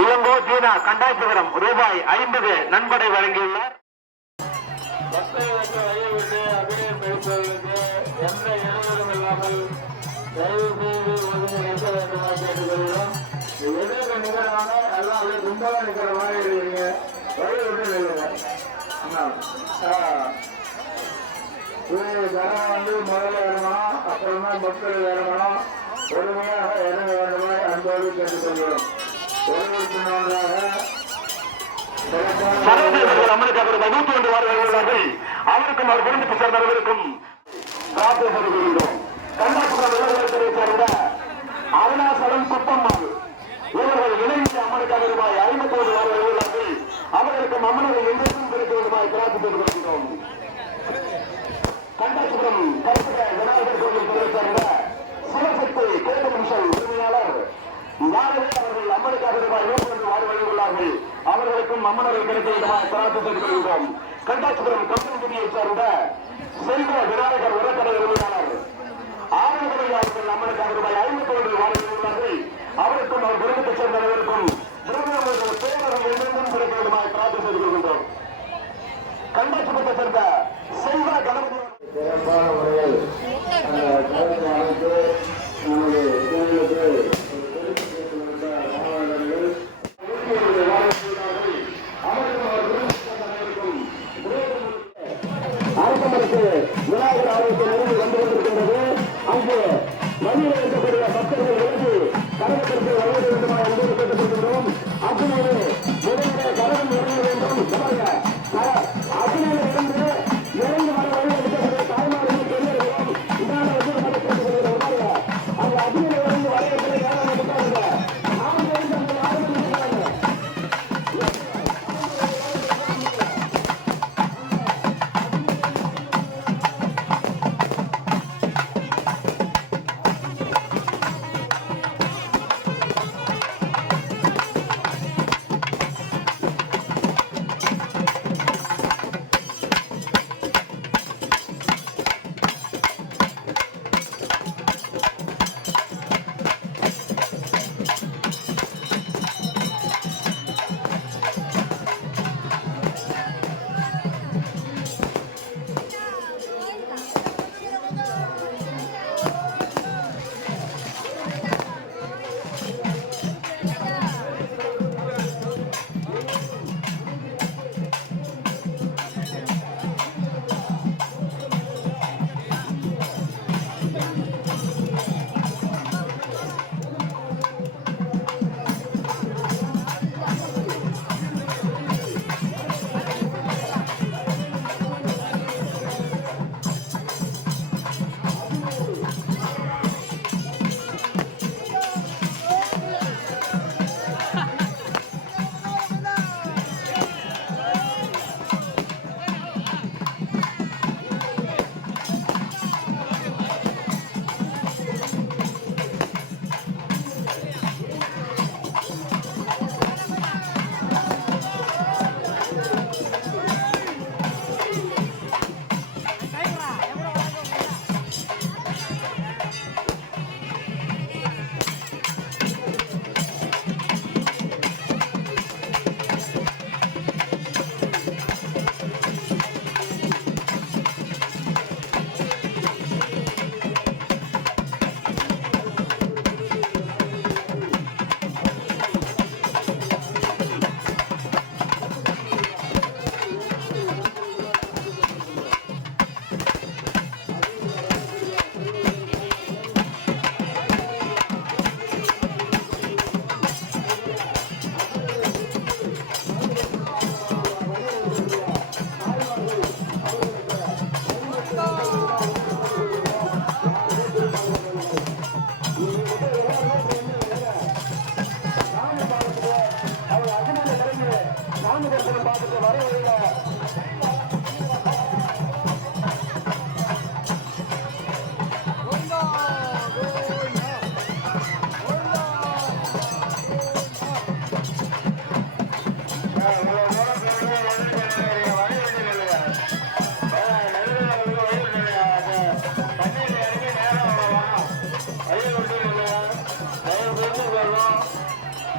இளங்கோ தீனா கண்டாசிபுரம் ரூபாய் 50 நன்கொடை வழங்கியுள்ளார். எந்த இடைவெளியும் இல்லாமல் தயவு செய்து ஒதுங்கி நிற்க வேண்டுமா கேட்டுக்கொள்கிறோம். எதிர்க்க நிகழ்வான எல்லாம் கும்பலாக நிற்கிற மாதிரி இருக்கீங்க. வழி விட்டு நில்லுங்க. ஜனம் வந்து முதல்ல இறங்கணும், அப்புறம் தான் மக்கள் இறங்கணும். பொறுமையாக இறங்க வேண்டுமா அன்போடு கேட்டுக்கொள்கிறோம். ஒருவருக்கு ஒன்றாக அவருக்கும் அவர் குடும்பத்தை சேர்ந்தவர்களுக்கும் சேர்ந்த அருணாசலம் குப்பம்மாள் இவர்கள் இணைந்து அம்மனுக்காக ரூபாய் 50 வருகிறார்கள். அவர்களுக்கும் அம்மனை என்றும் கிடைக்க ரூபாய் பிரார்த்தி செய்து கொள்கிறோம். கண்டாசிபுரம் கருப்பக விநாயகர் கோவில் துறை சேர்ந்த சிவசக்தி கோயில் நிமிஷம் உரிமையாளர் அவர்கள் அம்மனுக்காக ரூபாய் 100 வழங்கியுள்ளார்கள். அவர்களுக்கும் அம்மனர்கள் கிடைக்க விதமாக பிரார்த்தி செய்து கொள்கிறோம். கண்டாசிபுரம் கம்பெனியை சேர்ந்த செல்வ விநாயகர் உரக்கடை உரிமையாளர் ஆறுகளை அவர்கள் அம்மனுக்காக ரூபாய் 50 வழங்கியுள்ளார்கள். அவருக்கும் அவர் குடும்பத்தை சேர்ந்தவர்களுக்கும் பேரர்கள் என்றும் கிடைக்க விதமாக பிரார்த்தி செய்து கொள்கின்றோம். கண்டாசிபுரத்தை சேர்ந்த செல்வ கணபதி சிறப்பான முறையில் விநாயகர் ஆலயத்தில் இருந்து வந்து கொண்டிருக்கின்றது. அங்கு வழியில் இருக்கக்கூடிய பக்தர்கள் இருந்து கரகத்திற்கு வருவது வேண்டுமா என்பது கேட்டுக்கொள்கின்றோம். அக்னியிலே முதலிலே கரகம் இறங்க வேண்டும். அக்னியில இருந்து இறந்து வர வழி எடுக்கக்கூடிய தாய்மார்கள் பெரியவர்களும் இந்தான வந்து கேட்டுக்கொள்கிறோம். அந்த அக்னியில இருந்து வரையக்கூடிய யாரும் எடுக்காதுங்க. நாம் இருந்து அந்த யாரும் இருக்கிறாங்க.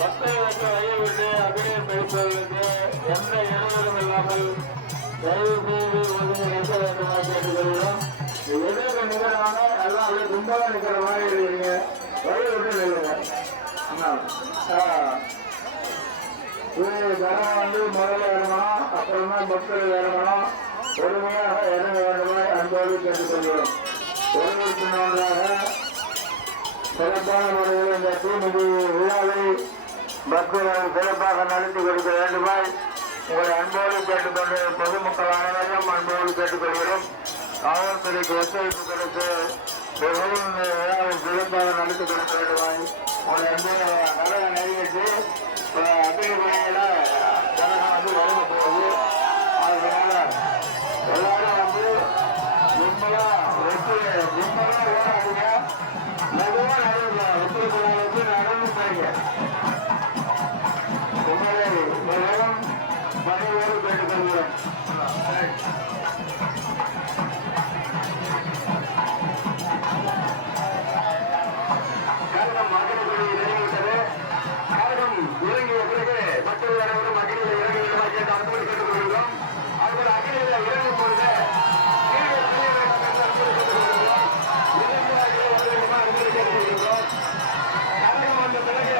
மக்களுக்கு வழிவிட்டு அப்படியே படிப்பவர்களுக்கு எந்த இடையூறும் இல்லாமல் தயவு செய்து ஒதுங்கி நிற்க வேண்டுமா கேட்டுக்கொள்கிறோம். எதிர்க்க நிகழ்வான எல்லாம் அப்படியே கும்பலா நிற்கிற மாதிரி இருக்கீங்க. வழிவிட்டு நில்லுங்க. ஜனம் வந்து முதல்ல இறங்கணும், அப்புறமா மக்கள் இறங்கணும். பொறுமையாக இறங்க வேண்டுமா அன்போடு கேட்டுக்கொள்கிறோம். ஒருவருக்கு ஒன்றாக சிறப்பான முறையில் இந்த தூய்மை விழாவை மக்கள் சிறப்பாக நடத்தி கொடுக்க வேண்டுமாய் உங்களை அன்போடு கேட்டுக்கொண்டு பொதுமக்கள் அனைவரும் அன்போடு கேட்டுக்கொள்கிறோம். காவல்துறைக்கு ஒத்துழைப்பு கொடுத்து மிகவும் விழாவை சிறப்பாக நடத்தி கொடுக்க வேண்டுமாய் உங்களை அன்போடு நலனை நிறைவேற்றி அபிநய முறையில ஜனகம் வந்து வழங்க போகுது. அதனால எல்லாரும் வந்து கும்பலா ஓடாதீங்க, மெதுவா நடந்து ஒத்துழைப்பு நடந்து போறீங்க. உங்களை மிகவும் பணியோடு கேட்டுக்கொள்கிறோம். கழகம் மகளிர் நிறைவேற்றது. கழகம் இறங்கிய பிறகு மக்கள் அனைவரும் அகிலில் இறங்க வேண்டுமா கேட்டு அன்போடு கேட்டுக்கொள்கிறோம். அவர்கள் அகிலில் இறங்கும் பொழுது கழகம் வந்த பிறகு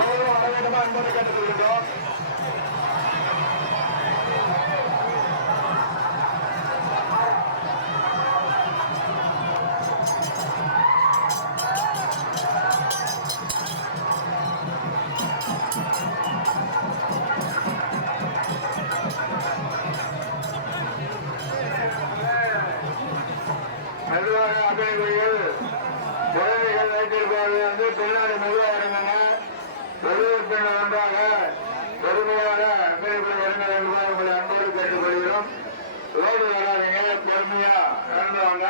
எவ்வளவு வர வேண்டுமா அன்போடு கேட்டுக்கொள்கின்றோம். மெதுவாக அபிநயங்கள் குழந்தைகள் வைத்திருப்பவர்கள் வந்து பின்னாடி மெதுவாக இறங்குங்க. வெளியூர் பெண் ஒன்றாக பொறுமையாக அபிநயங்கள் இறங்க வேண்டுமா உங்களை அன்போடு கேட்டுக்கொள்கிறோம். ரோடு வராதிங்க, பொறுமையா இறங்குவாங்க.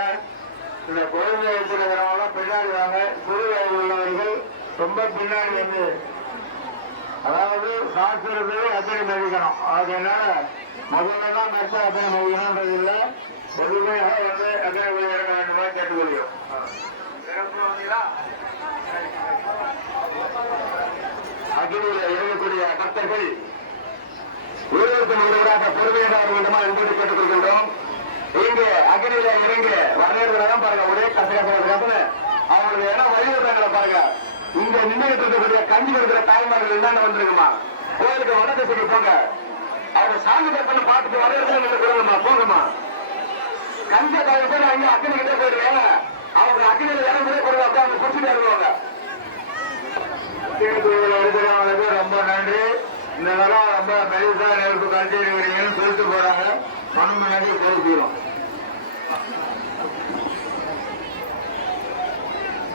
இந்த குழந்தை வைத்திருக்கிறவங்க பின்னாடி வாங்க. சிறு வயது உள்ளவர்கள் ரொம்ப பின்னாடி வந்து அதாவது சாஸ்திரத்தை அபிநயம் மதிக்கணும். அதனால முதல்ல தான் மெச்ச அபிநயம் மதிக்கணும்ன்றது இல்லை. பொறுமையாக வந்து அபிநயம் இறங்க வேண்டுமா கேட்டுக்கொள்கிறோம். அகிலில் இறங்கக்கூடிய பக்தர்கள் ஊருக்கு முழுவதாக பொறுமையாக வேண்டுமா என்பதை கேட்டுக்கொள்கின்றோம். இங்கே அகிலில இறங்க வரவேற்கிறதான் பாருங்க, ஒரே கசகச அவங்களுக்கு ஏன்னா வழிவிடுறாங்களா பாருங்க. இங்க நின்று இருக்கக்கூடிய கஞ்சி இருக்கிற தாய்மார்கள் என்னென்ன வந்திருக்குமா, கோயிலுக்கு வடதிசைக்கு போங்க. அவங்க சாமி தர்ப்பணம் பார்த்துட்டு வரவேற்கிறோம்மா, போங்கம்மா. கஞ்ச காலத்துல அங்க அக்னி கிட்டே போயிடுவாங்க. அவங்க அக்னியில இறங்குறே போடுவாங்க, அப்படி அவங்க குடிச்சுட்டு இறங்குவாங்க. இருக்கிறவங்களுக்கு ரொம்ப நன்றி. இந்த நேரம் ரொம்ப மெலிசா நெருப்பு கழிச்சு இருக்கிறீங்கன்னு சொல்லிட்டு போறாங்க. மனம் நன்றி தெரிவிக்கிறோம்.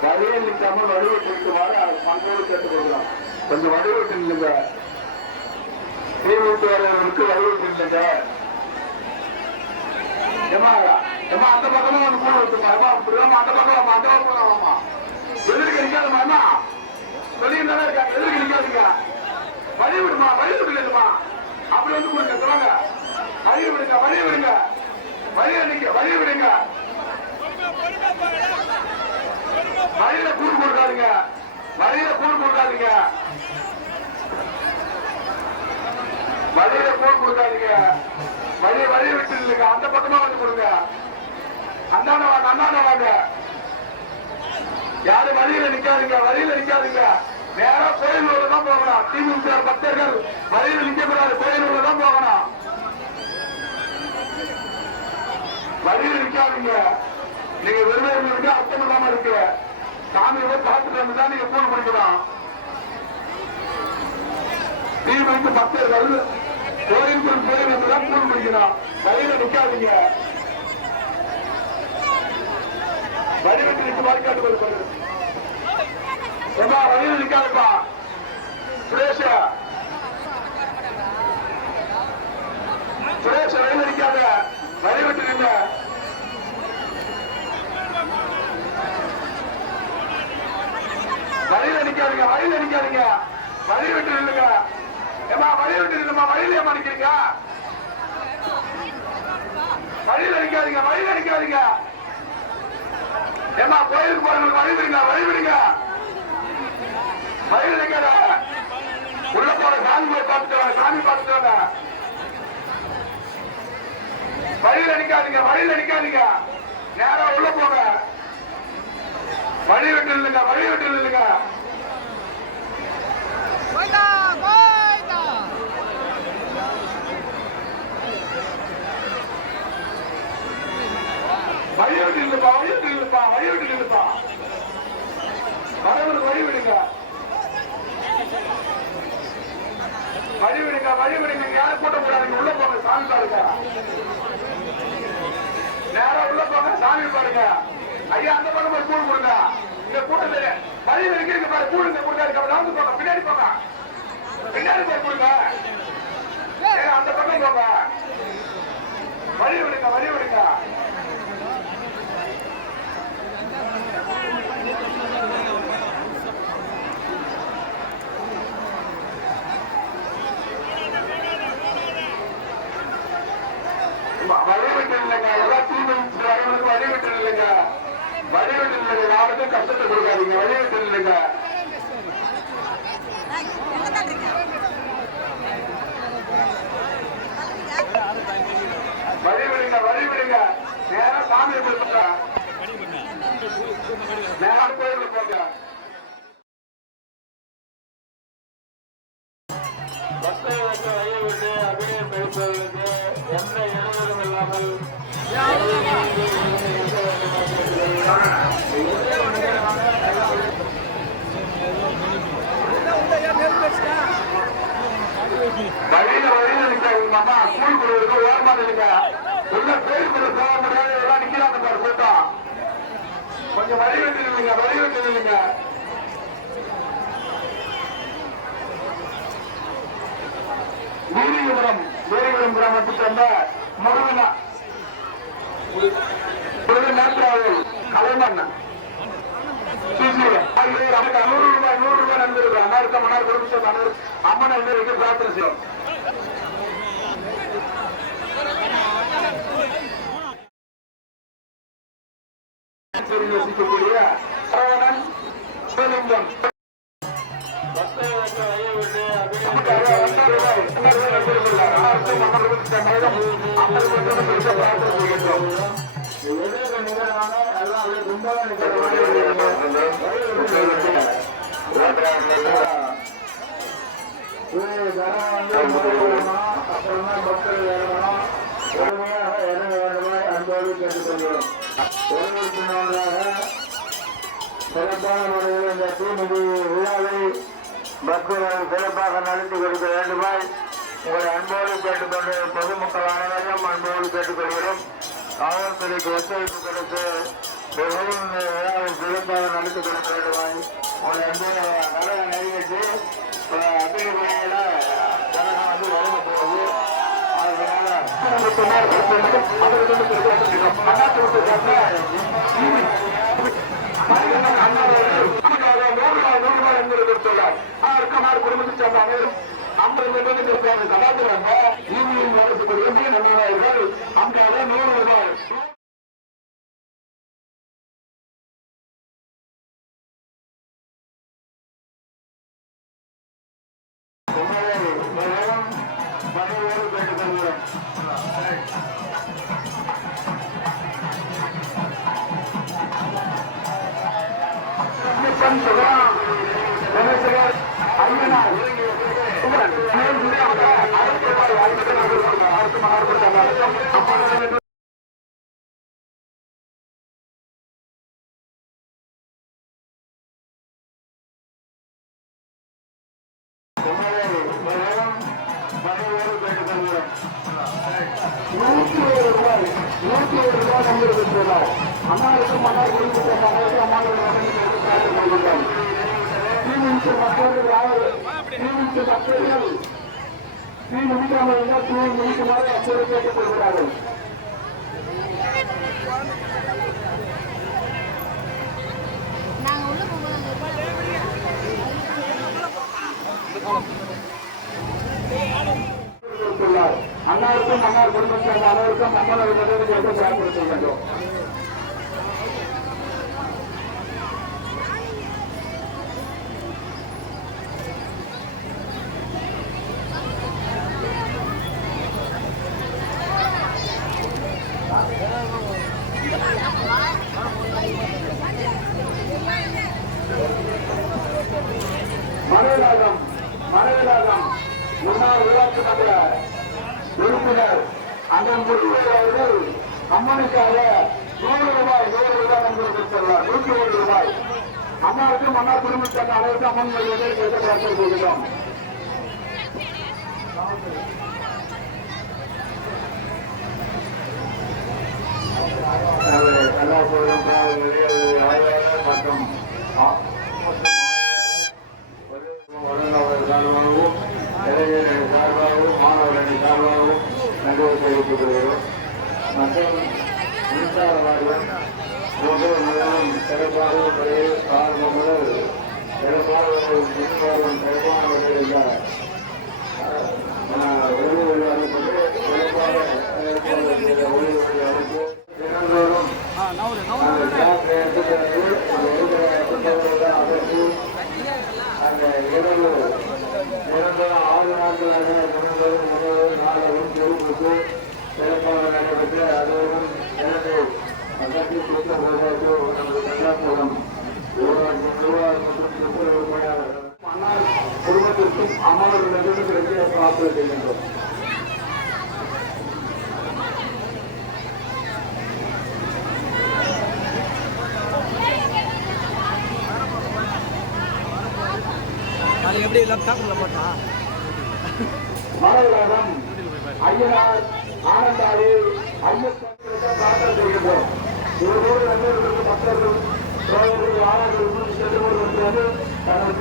வழியை நிற்காம வடிவெட்டுமாறு மக்களோடு கேட்டுக் கொள்கிறோம். கொஞ்சம் வடிவெட்டு இல்லைங்க, தீவிட்டு வரவர்களுக்கு வடிவெட்டு இல்லைங்க. அந்த பக்கமா வந்து கூட விட்டுமா, அந்த பக்கம் அந்த பக்கம் எதிர்க்க நிக்காதுமா, சொல்லியிருந்தானே இருக்காங்க. எதிர்க்க நிக்காதுங்க, வழி விடுமா, வழி விடுமா, அப்படி வந்து கொடுங்க சொல்லுவாங்க. வழி விடுங்க, வழி விடுங்க, வழியை நிக்க, வழி விடுங்க. வழியில கூடு கொடுக்காதீங்க, வழியில கூடு கொடுக்காதீங்க, வழியில கூடு கொடுக்காதீங்க. வழி விட்டு இல்லைங்க, அந்த பக்கமா வந்து கொடுங்க. அந்தாண்ட வாங்க, அந்தாண்ட வாங்க. யாரும் வழியில நிக்காதீங்க, வழியில நிக்காதீங்க. நேரா கோயில் உள்ள தான் போகணும். திமுக பக்தர்கள் வழியில நிக்க கூடாது, கோயில் உள்ள தான் போகணும். வழியில நிக்காதீங்க. நீங்க வெறும் அர்த்தம் இல்லாம இருக்கு. சாமி போய் பார்த்துட்டு வந்துதான் நீங்க பூல் குடிக்கலாம். திமுக பக்தர்கள் கோயிலுக்குள் போய் வந்துதான் பூல் குடிக்கலாம். வழியில நிக்காதீங்க, வழிவிட்டு நிற்க வாழ்க்காட்டு கொடுப்பது. ஏமா வழியில் நிக்காதுப்பா சுரேஷ, சுரேஷ வழியில் நிக்காத, வழிவிட்டு நில்ல. வழியில நிக்காதீங்க, வழியில நிக்காதீங்க, வழி விட்டு நில்லுங்க. ஏமா வழி விட்டு நில்லுமா, வழியில ஏமா நிக்கிறீங்க? வழியில நிக்காதீங்க, வழியில நிக்காதீங்க. ஏமா கோயிலுக்கு போறவங்களுக்கு வழி விடுங்க, வழி விடுங்க, வழியில் நிக்காத. சாமி போய் பார்த்துட்டு வாங்க, சாமி பார்த்துட்டு வாங்க. வழியில் நிக்காதீங்க, வழியில் நிக்காதீங்க, நேரா உள்ள போங்க. வழி விட்டு இல்லைங்க, வழி விட்டு இல்லைங்க. வழி விட்டு இல்லப்பா, வழி விட்டு இல்லப்பா, வழி விட்டு இல்லப்பா. வரவருக்கு வழி விடுங்க, வழி விடுங்க, வழி விடுங்க. யாரும் கூட்டம் போடாதீங்க, உள்ள போங்க, சாமி பாருங்க. நேரம் உள்ள போங்க, சாமி பாருங்க. ஐயா அந்த பக்கம் ஒரு கூழ் கொடுங்க. இந்த கூட்டத்தில் வழி விடுங்க பாரு, கூழ் இந்த கொடுக்காரு. நடந்து போங்க, பின்னாடி போங்க, பின்னாடி போய் கொடுங்க. அந்த பக்கம் போங்க, வழி விடுங்க, வழி விடுங்க. வழிவிட்டு இல்லைங்க, எல்லாம் தீவிர வழிவிட்டு இல்லைங்க, வழிவிட்டு இல்லைங்க. யாருக்கும் கஷ்டத்தை கொடுக்காதீங்க, வழிவிட்டு இல்லைங்க. வழிவிடுங்க, வழிவிடுங்க. நேரம் சாமியை கொடுத்துங்க, நேரம் கோயிலுக்கு போங்க. பக்தை வந்து வழியை விட்டு அபிநயம் பெருப்பவர்களுக்கு எந்த இடைவெளியும் இல்லாமல் வழியில நிக்க உங்க அம்மா ஸ்கூல் கொடுக்க ஓரமா நிற்க உள்ள பேர் கூட போக முடியாது. எல்லாம் நிக்கிறாங்க பாரு கூட்டம். கொஞ்சம் வழி விட்டு இல்லைங்க, வழி விட்டு இல்லைங்க. வீரபுரம் கிராமத்தை சேர்ந்த முருகன் கலைமன் 100 ரூபாய் நன்றிருக்கு. அன்னாருக்கு மன்னார் குடும்பத்தை அம்மன் என்று பிரார்த்தனை செய்யும். வசிக்கக்கூடிய சரவணன் சிவலிங்கம் அன்போடு கேட்டுக்கொள்கிறோம். சிறப்பான முறையில் இந்த தூய்மை விழாவை பக்தர்கள் சிறப்பாக நடத்தி கொடுக்க வேண்டுமாய் உங்களை அன்போடு கேட்டுக்கொண்டு பொதுமக்கள் அனைவரும் அன்போடு கேட்டுக்கொள்கிறோம். காவல்துறைக்கு ஒத்துழைப்பு கொடுத்து மிகவும் விழாவை சிறப்பாக நடத்தி கொடுக்க வேண்டுமாய் உங்களை அன்போடு நகர நிறைவேற்றி அபிநயில ஜனகம் வந்து வழங்க போகுது. அதனால குடும்பத்தை சேர்ந்த அனைவரும் 50 பேருக்கு சகாத்திராங்க. யூனியன் அரசுக்கு நன்மையாளர்கள் 50 100 ரூபாய். பணியோடு கேட்டுக்கொள்கிறோம். அண்ணாவுக்கும் மன்னார் எச்சரிக்கைப்படுகிறார்கள். அண்ணாவுக்கும் மன்னார் குடும்பம் சேர்ந்த அனைவருக்கும் அம்மன் பிரார்த்தனை செய்கின்றோம். மனவிலாகம் முன்னாள் ஊராட்சி மன்ற உறுப்பினர் அண்ணன் முருகன் அவர்கள் அம்மனுக்காக 100 ரூபாய் நன்கொடை கொடுத்துள்ளார். 101 ரூபாய். அம்மாவுக்கும் அண்ணா குடும்பத்தின் அனைத்து அம்மன் வழியை கேட்டு பிரார்த்தனை செய்கிறோம். கல்லாபுரம் மற்றும் சார்பாகவும் இளைஞரணி சார்பாகவும் மாணவரணி சார்பாகவும் நன்றி தெரிவித்துக் கொள்கிறோம். மற்றும் மின்சார வாரியம் மிகவும் சிறப்பாக ஆரம்பம் முதல் சிறப்பாக மின்சாரம் சிறப்பான முறையில் ஒளிவொலி அமைப்பது சிறப்பாக ஒளிவொலி அமைப்பு தினந்தோறும் அந்த இரவு நிரந்தரம் 6 நாட்களாக தினந்தோறும் 3 நாளும் திருப்பத்து சிறப்பாக நடைபெற்று அதுவும் எனது அகற்றி சுத்த போராட்டு நமது கல்லாபுரம் நிர்வாகம் மற்றும் துப்புரவு பணியாளர்கள் அண்ணா குடும்பத்திற்கும் அம்மாவர்களிடம் கிடைக்க பிரார்த்தனை செய்கின்றோம். எப்படி லேப்டாப்ல போட்டா மனவிலாகம் ஐயனார் ஆனந்தாரி ஐயப்பன் பிரார்த்தனை செய்கின்றோம். இதுபோல நண்பர்களுக்கு மற்றவர்கள் ஆனந்தர்கள் செல்லும்போது தனது